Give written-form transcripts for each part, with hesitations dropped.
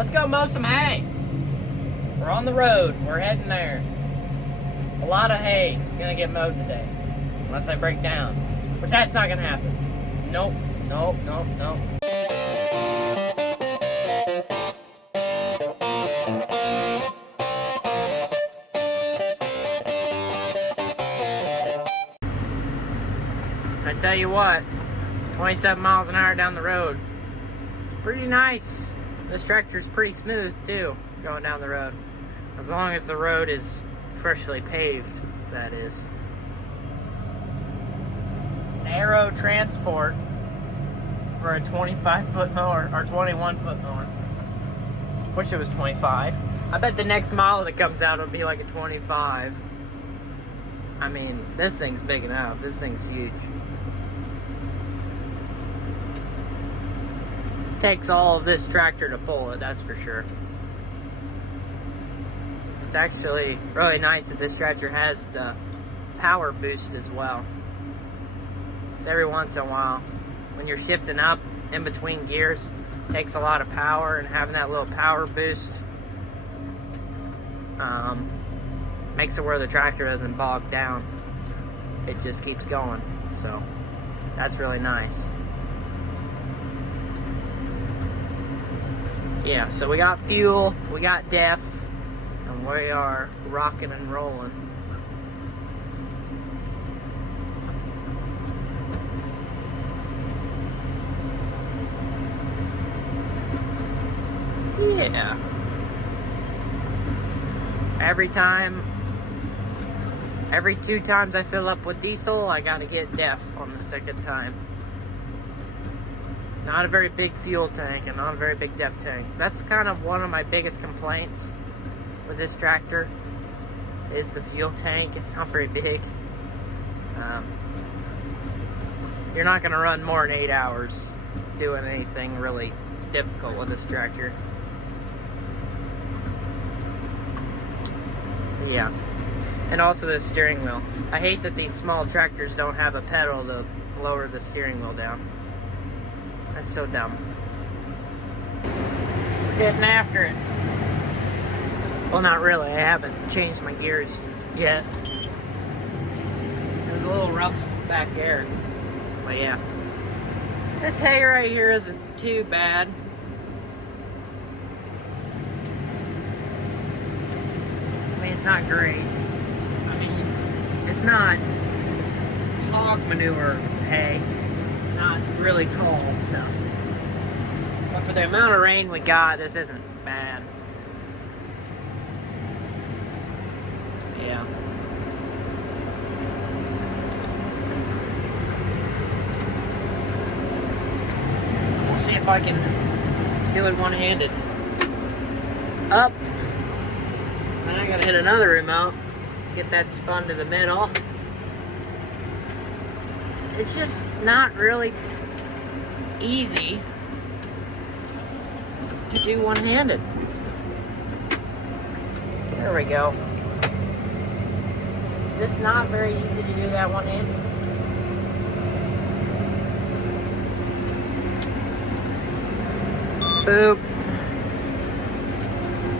Let's go mow some hay. We're on the road. We're heading there. A lot of hay is going to get mowed today. Unless I break down. Which that's not going to happen. Nope. Nope. Nope. Nope. I tell you what, 27 miles an hour down the road. It's pretty nice. This tractor's pretty smooth too, going down the road. As long as the road is freshly paved, that is. Narrow transport for a 25-foot mower, or 21-foot mower. Wish it was 25. I bet the next model that comes out will be like a 25. I mean, this thing's big enough. This thing's huge. Takes all of this tractor to pull it, that's for sure. It's actually really nice that this tractor has the power boost as well. So every once in a while, when you're shifting up in between gears, it takes a lot of power, and having that little power boost makes it where the tractor doesn't bog down. It just keeps going, so that's really nice. Yeah, so we got fuel, we got def, and we are rocking and rolling. Yeah. Every 2 times I fill up with diesel, I gotta get def on the second time. Not a very big fuel tank and not a very big def tank. That's kind of one of my biggest complaints with this tractor, is the fuel tank. It's not very big. You're not going to run more than 8 hours doing anything really difficult with this tractor. Yeah. And also the steering wheel. I hate that these small tractors don't have a pedal to lower the steering wheel down. That's so dumb. We're getting after it. Well, not really. I haven't changed my gears yet. It was a little rough back there. But yeah. This hay right here isn't too bad. I mean, it's not great. I mean, it's not hog manure hay. Not really tall stuff. But for the amount of rain we got, this isn't bad. Yeah. We'll see if I can do it one-handed. Up. And I gotta hit another remote. Get that spun to the middle. It's just not really easy to do one-handed. There we go. It's not very easy to do that one-handed. Boop.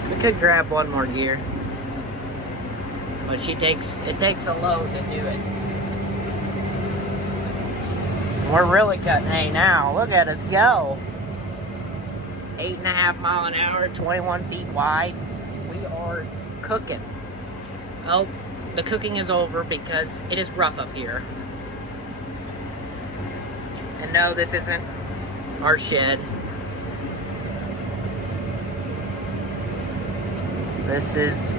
We could grab one more gear, but it takes a load to do it. We're really cutting hay now. Look at us go. 8.5 mile an hour, 21 feet wide. We are cooking. Oh, the cooking is over because it is rough up here. And no, this isn't our shed. This is,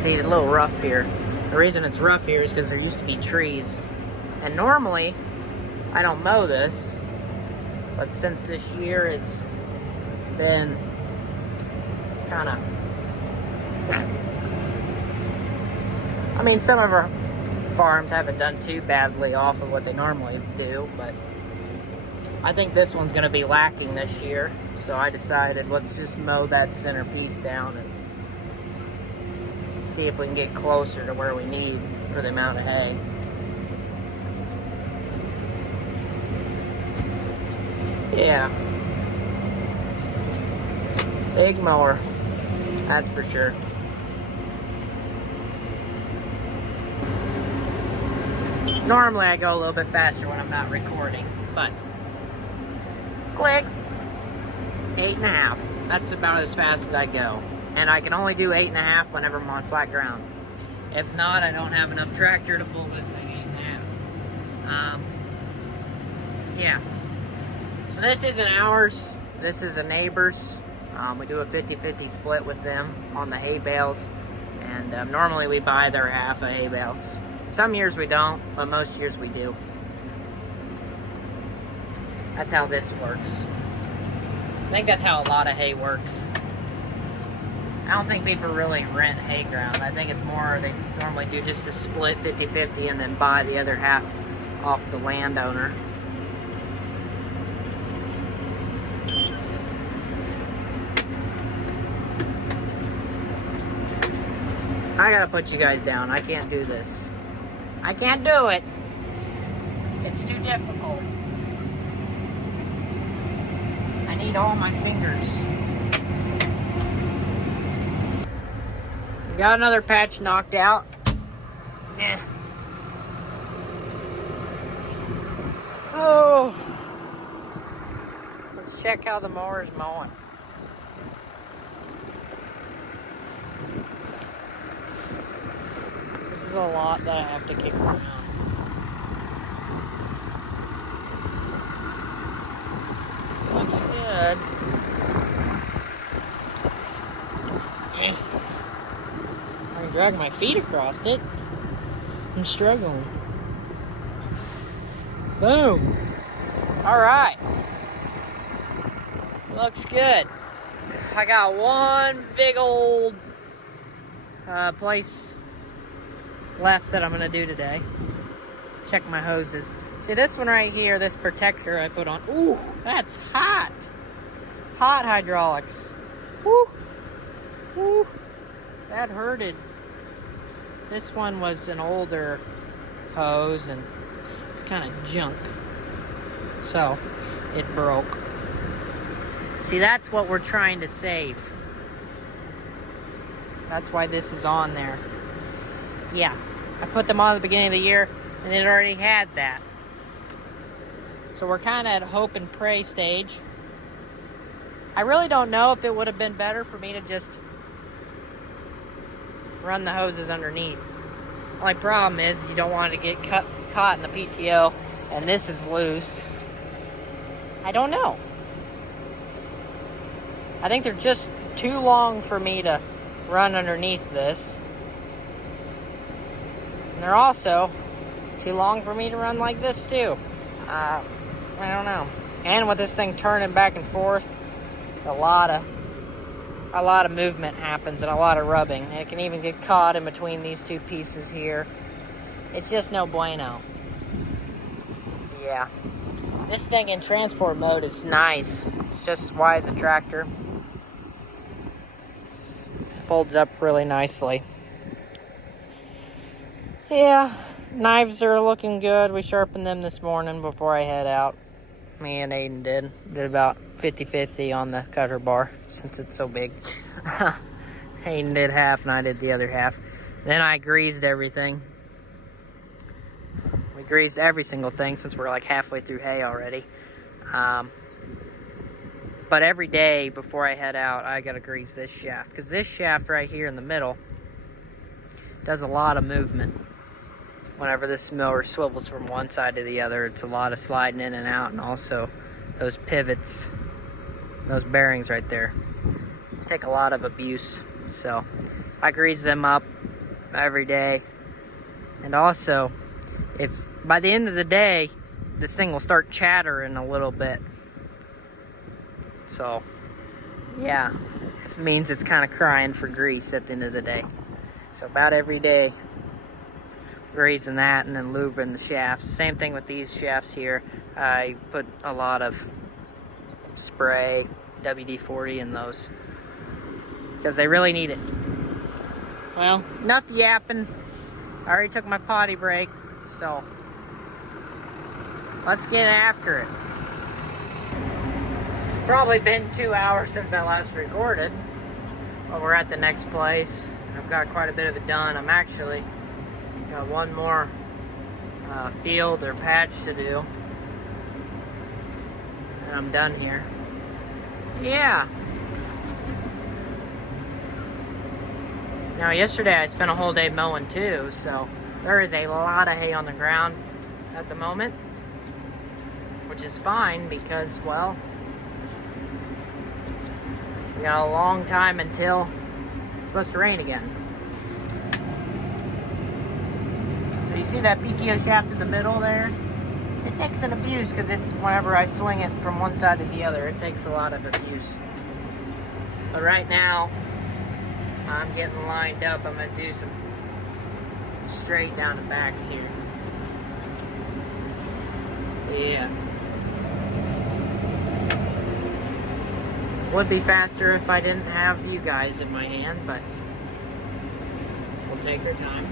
see, a little rough here. The reason it's rough here is because there used to be trees. And normally, I don't mow this, but since this year it's been kind of... I mean, some of our farms haven't done too badly off of what they normally do, but I think this one's going to be lacking this year. So I decided, let's just mow that centerpiece down and see if we can get closer to where we need for the amount of hay. Yeah. Big mower. That's for sure. Normally I go a little bit faster when I'm not recording, but click. 8.5. That's about as fast as I go. And I can only do 8.5 whenever I'm on flat ground. If not, I don't have enough tractor to pull this thing 8.5. Yeah. So this isn't ours. This is a neighbor's. We do a 50-50 split with them on the hay bales. And normally we buy their half of hay bales. Some years we don't, but most years we do. That's how this works. I think that's how a lot of hay works. I don't think people really rent hay ground. I think it's more they normally do just a split 50-50 and then buy the other half off the landowner. I gotta put you guys down. I can't do this. I can't do it. It's too difficult. I need all my fingers. Got another patch knocked out. Yeah. Oh. Let's check how the mower's mowing. This is a lot that I have to kick around. Looks good. I can drag my feet across it. I'm struggling. Boom. Alright. Looks good. I got one big old place left that I'm going to do today. Check my hoses. See this one right here, this protector I put on. Ooh, that's hot. Hot hydraulics. Woo. Woo. That hurted. This one was an older hose and it's kind of junk. So, it broke. See, that's what we're trying to save. That's why this is on there. Yeah, I put them on at the beginning of the year and it already had that. So we're kind of at hope and pray stage. I really don't know if it would have been better for me to just run the hoses underneath. Only problem is you don't want it to get caught in the PTO, and this is loose. I don't know. I think they're just too long for me to run underneath this. And they're also too long for me to run like this too. I don't know. And with this thing turning back and forth, a lot of movement happens and a lot of rubbing. It can even get caught in between these two pieces here. It's just no bueno. Yeah. This thing in transport mode is nice. It's just as wide as a tractor. Folds up really nicely. Yeah, knives are looking good. We sharpened them this morning before I head out. Me and Aden did about 50-50 on the cutter bar since it's so big. Aden did half and I did the other half. Then I greased everything. We greased every single thing since we're like halfway through hay already. But every day before I head out, I gotta grease this shaft, because this shaft right here in the middle does a lot of movement. Whenever this mower swivels from one side to the other, it's a lot of sliding in and out, and also those pivots, those bearings right there, take a lot of abuse. So I grease them up every day. And also, if by the end of the day, this thing will start chattering a little bit. So, yeah, it means it's kind of crying for grease at the end of the day. So about every day, greasing that and then lubing the shafts. Same thing with these shafts here. I put a lot of spray, WD-40 in those, because they really need it. Well, enough yapping. I already took my potty break, so let's get after it. Probably been 2 hours since I last recorded. But we're at the next place. I've got quite a bit of it done. I'm actually got one more field or patch to do. And I'm done here. Yeah. Now yesterday I spent a whole day mowing too, so there is a lot of hay on the ground at the moment. Which is fine because, well, we got a long time until it's supposed to rain again. So you see that PTO shaft in the middle there? It takes an abuse because it's whenever I swing it from one side to the other, it takes a lot of abuse. But right now, I'm getting lined up. I'm going to do some straight down the backs here. Yeah. Would be faster if I didn't have you guys in my hand, but we'll take our time.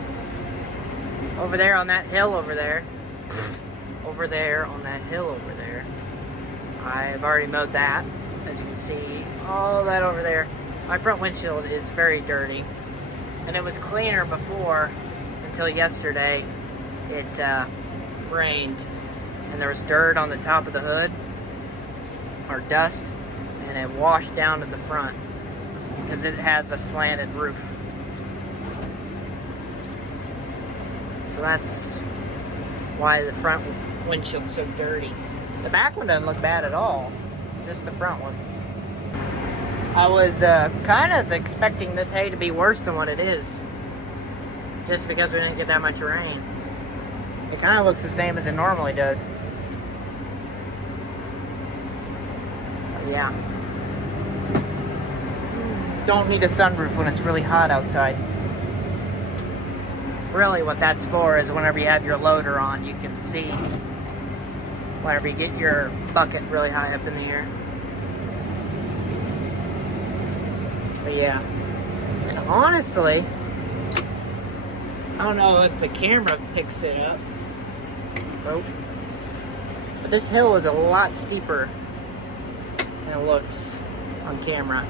Over there on that hill over there, on that hill over there, I've already mowed that. As you can see, all that over there. My front windshield is very dirty, and it was cleaner before until yesterday. It rained, and there was dirt on the top of the hood, or dust, and it washed down to the front because it has a slanted roof. So that's why the front windshield's so dirty. The back one doesn't look bad at all, just the front one. I was kind of expecting this hay to be worse than what it is, just because we didn't get that much rain. It kind of looks the same as it normally does. But yeah. Don't need a sunroof when it's really hot outside. Really what that's for is whenever you have your loader on, you can see whenever you get your bucket really high up in the air. But yeah, and honestly, I don't know if the camera picks it up. Nope. But this hill is a lot steeper than it looks on camera.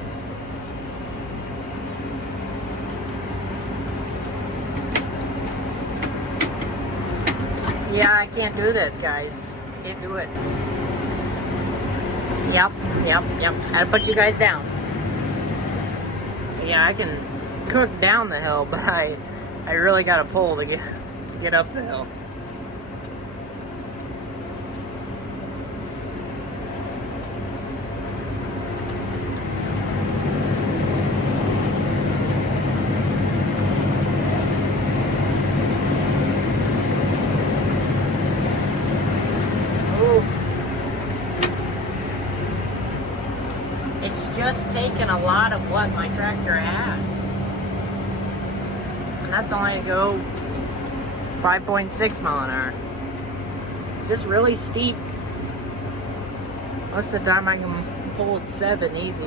Yeah, I can't do this, guys. I can't do it. Yep. Had to put you guys down. Yeah, I can cook down the hill, but I really got to pull to get up the hill. Just taking a lot of what my tractor has, and that's only to go 5.6 mile an hour. Just really steep. Most of the time I can pull at 7 easy.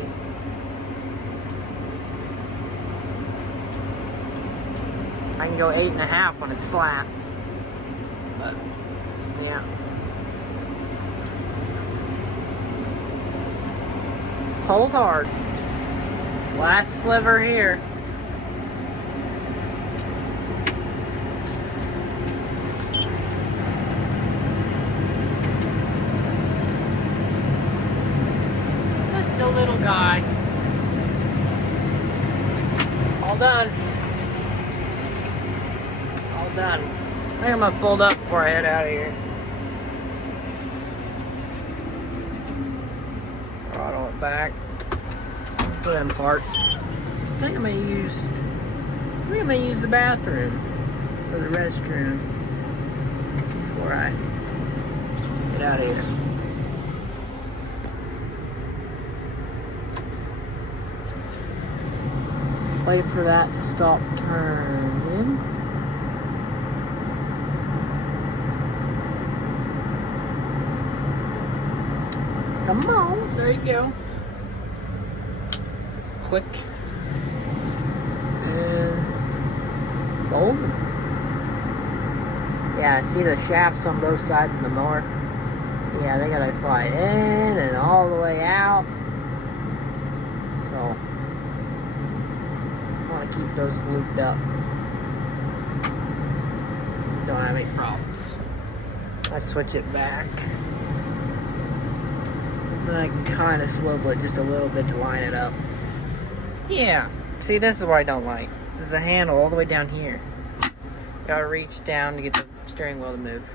I can go 8.5 when it's flat. But yeah. Hold hard. Last sliver here. Just a little guy. All done. All done. I think I'm gonna fold up before I head out of here. Throttle it back. Put in park. I think I'm gonna use the bathroom or the restroom before I get out of here. Wait for that to stop turning. Come on, there you go. Click and fold. Yeah, I see the shafts on both sides of the mower. Yeah, they gotta slide in and all the way out. So, I want to keep those looped up. Don't have any problems. I switch it back. Then I can kind of swivel it just a little bit to line it up. Yeah. See, this is what I don't like. This is the handle all the way down here. Gotta reach down to get the steering wheel to move.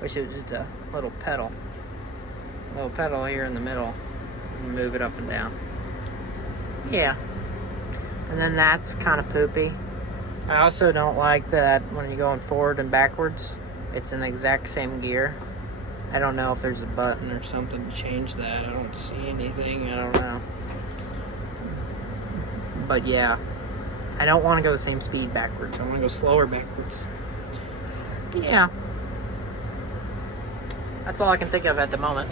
Wish it was just a little pedal. A little pedal here in the middle. And move it up and down. Yeah. And then that's kind of poopy. I also don't like that when you're going forward and backwards, it's in the exact same gear. I don't know if there's a button or something to change that. I don't see anything. I don't know. But yeah, I don't want to go the same speed backwards. I want to go slower backwards. Yeah. That's all I can think of at the moment.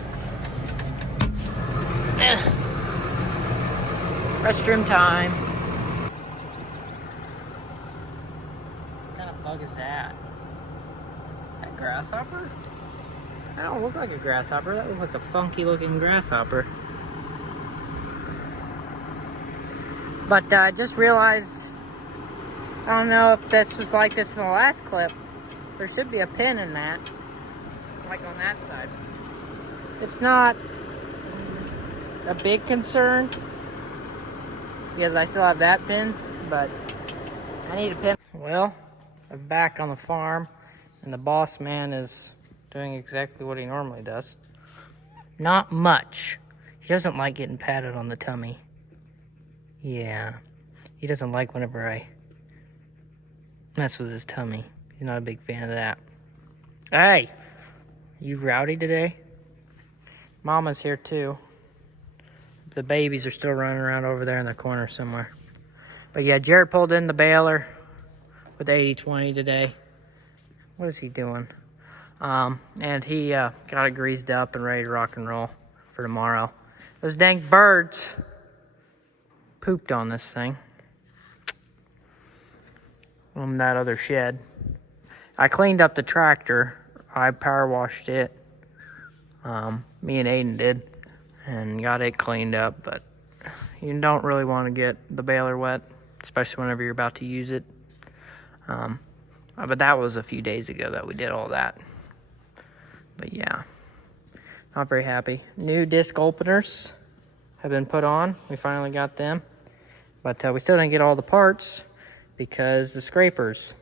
Restroom time. What kind of bug is that? Is that a grasshopper? That don't look like a grasshopper. That looks like a funky looking grasshopper. But I just realized, I don't know if this was like this in the last clip. There should be a pin in that, like on that side. It's not a big concern because I still have that pin, but I need a pin. Well, I'm back on the farm and the boss man is doing exactly what he normally does. Not much. He doesn't like getting patted on the tummy. Yeah, he doesn't like whenever I mess with his tummy. He's not a big fan of that. Hey, you rowdy today? Mama's here too. The babies are still running around over there in the corner somewhere. But yeah, Jared pulled in the baler with the 80/20 today. What is he doing? And he got it greased up and ready to rock and roll for tomorrow. Those dang birds pooped on this thing from that other shed. I cleaned up the tractor. I power washed it. Me and Aden did, and got it cleaned up. But you don't really want to get the baler wet, especially whenever you're about to use it. But that was a few days ago that we did all that. But yeah, not very happy. New disc openers have been put on. We finally got them. But we still didn't get all the parts because the scrapers.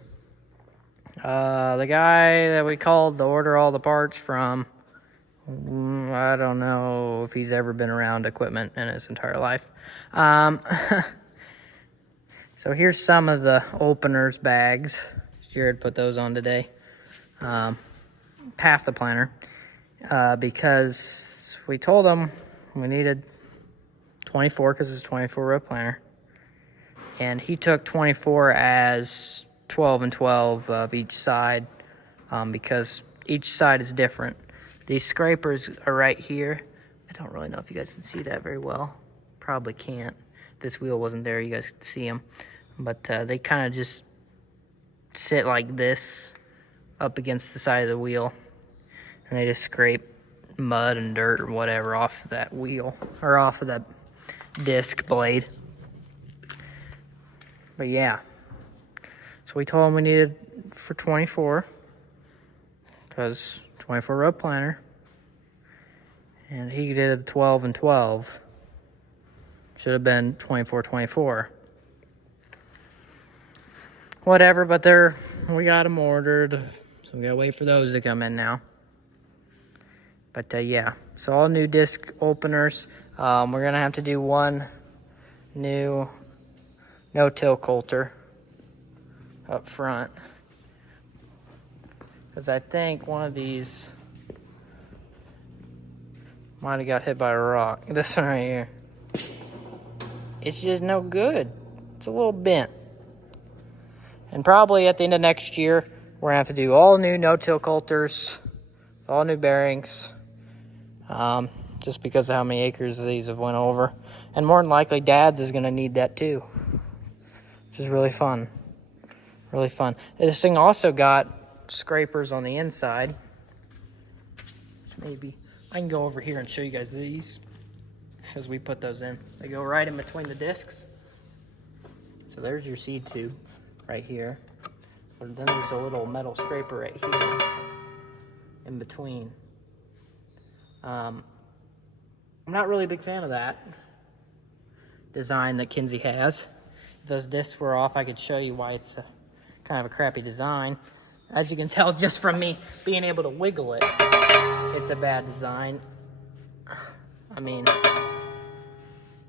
The guy that we called to order all the parts from, I don't know if he's ever been around equipment in his entire life. So here's some of the openers bags. Jared put those on today. Half the planter. Because we told him we needed 24 because it's a 24 row planter. And he took 24 as 12 and 12 of each side because each side is different. These scrapers are right here. I don't really know if you guys can see that very well. Probably can't. If this wheel wasn't there, you guys could see them. But they kind of just sit like this up against the side of the wheel. And they just scrape mud and dirt or whatever off that wheel or off of that disc blade. But yeah, so we told him we needed for 24 because 24 row planter, and he did a 12 and 12. Should have been 24/24. Whatever, but we got them ordered, so we gotta wait for those to come in now. But yeah, so all new disc openers. We're gonna have to do one new no-till coulter up front, because I think one of these might have got hit by a rock. This one right here. It's just no good. It's a little bent. And probably at the end of next year, we're gonna have to do all new no-till coulters, all new bearings, just because of how many acres these have went over. And more than likely, Dad's is gonna need that too. Which is really fun. Really fun. This thing also got scrapers on the inside. maybe. I can go over here and show you guys these as we put those in. They go right in between the discs. So there's your seed tube right here. But then there's a little metal scraper right here in between. I'm not really a big fan of that design that Kinsey has. If those discs were off, I could show you why it's kind of a crappy design. As you can tell just from me being able to wiggle it, it's a bad design. I mean,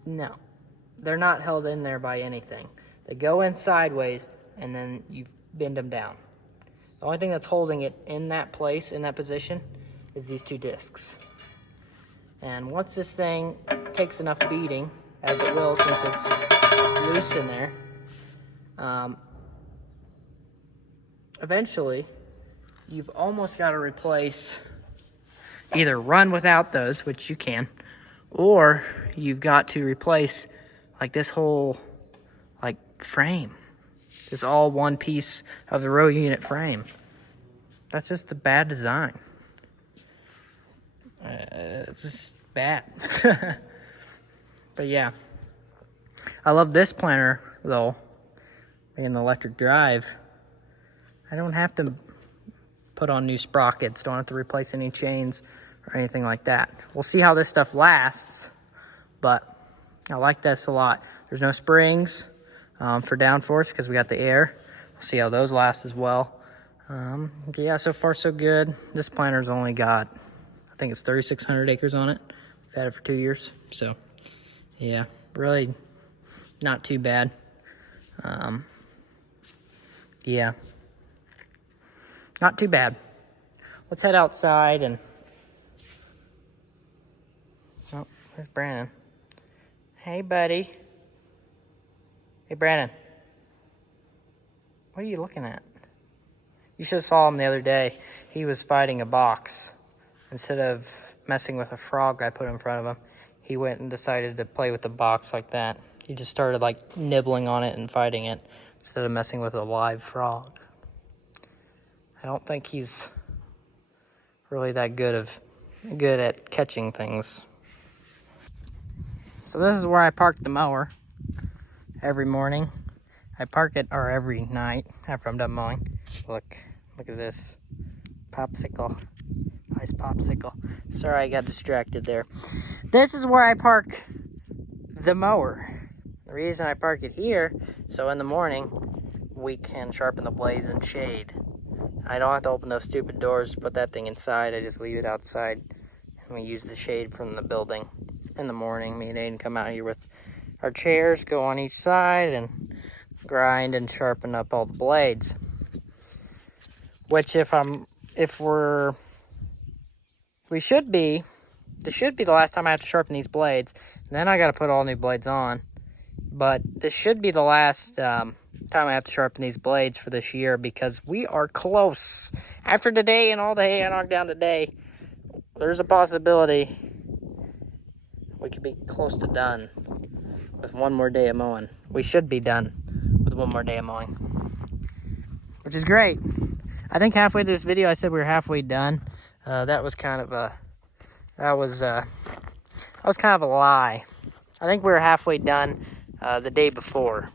no. They're not held in there by anything. They go in sideways and then you bend them down. The only thing that's holding it in that place, in that position, is these two discs. And once this thing takes enough beating, as it will since it's loose in there, eventually you've almost got to replace, either run without those, which you can, or you've got to replace like this whole like frame. It's all one piece of the row unit frame. That's just a bad design. It's just bad. But yeah, I love this planter though, being the electric drive. I don't have to put on new sprockets, don't have to replace any chains or anything like that. We'll see how this stuff lasts, but I like this a lot. There's no springs for downforce because we got the air. We'll see how those last as well. Yeah, so far so good. This planter's only got, I think it's 3,600 acres on it. We've had it for 2 years, so yeah, really not too bad. Yeah, not too bad. Let's head outside and, oh, there's Brandon. Hey, buddy. Hey, Brandon. What are you looking at? You should have saw him the other day. He was fighting a box. Instead of messing with a frog I put in front of him, he went and decided to play with the box like that. He just started like nibbling on it and fighting it instead of messing with a live frog. I don't think he's really that good at catching things. So this is where I park the mower every morning. I park it, or every night after I'm done mowing. Look at this popsicle, ice popsicle. Sorry, I got distracted there. This is where I park the mower. The reason I park it here, so in the morning we can sharpen the blades in shade. I don't have to open those stupid doors to put that thing inside. I just leave it outside and we use the shade from the building. In the morning, me and Aden come out here with our chairs, go on each side and grind and sharpen up all the blades. Which this should be the last time I have to sharpen these blades. And then I got to put all new blades on. But this should be the last time I have to sharpen these blades for this year, because we are close. After today and all the hay I knocked down today, there's a possibility we could be close to done with one more day of mowing. We should be done with one more day of mowing, which is great. I think halfway through this video I said we were halfway done. That was kind of a lie. I think we were halfway done the day before,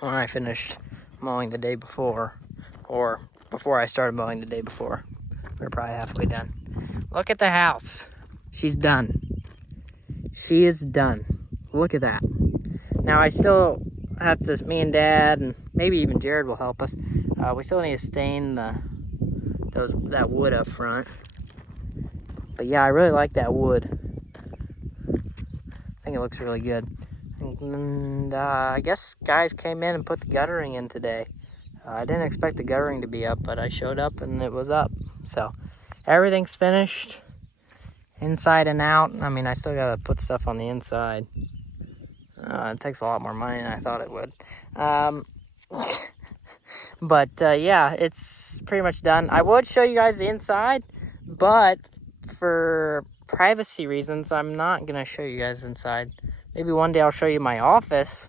when I finished mowing the day before, or before I started mowing the day before. We were probably halfway done. Look at the house. She's done. She is done. Look at that. Now I still have to, me and Dad, and maybe even Jared will help us. We still need to stain that wood up front. But yeah, I really like that wood. I think it looks really good. And I guess guys came in and put the guttering in today. I didn't expect the guttering to be up, but I showed up and it was up. So everything's finished, inside and out. I mean, I still gotta put stuff on the inside. It takes a lot more money than I thought it would. But yeah, it's pretty much done. I would show you guys the inside, but for privacy reasons, I'm not gonna show you guys inside. Maybe one day I'll show you my office,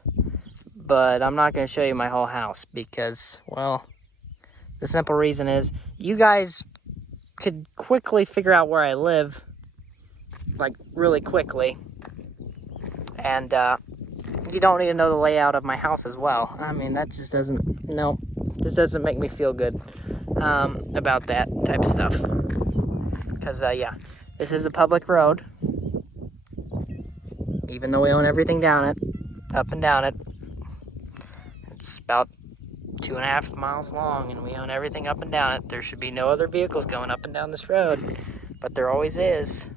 but I'm not gonna show you my whole house because, well, the simple reason is you guys could quickly figure out where I live, like really quickly. And you don't need to know the layout of my house as well. I mean, that just doesn't, no, this doesn't make me feel good about that type of stuff. Because, yeah, this is a public road. Even though we own everything down it, up and down it. It's about 2.5 miles long, and we own everything up and down it. There should be no other vehicles going up and down this road, but there always is.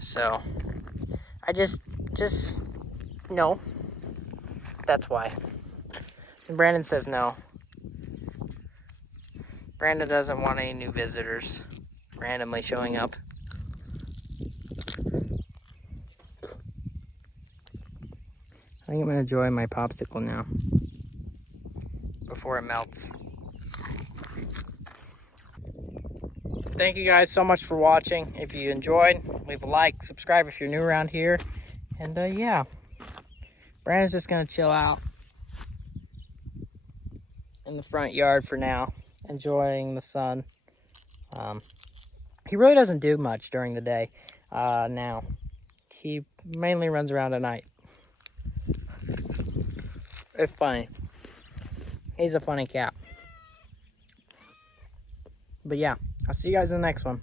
So, I just no. That's why. And Brandon says no. Brandon doesn't want any new visitors randomly showing up. I think I'm gonna enjoy my popsicle now before it melts. Thank you guys so much for watching. If you enjoyed, leave a like, subscribe if you're new around here. And yeah, Brandon's just gonna chill out in the front yard for now, enjoying the sun. He really doesn't do much during the day now. He mainly runs around at night. It's funny. He's a funny cat. But yeah, I'll see you guys in the next one.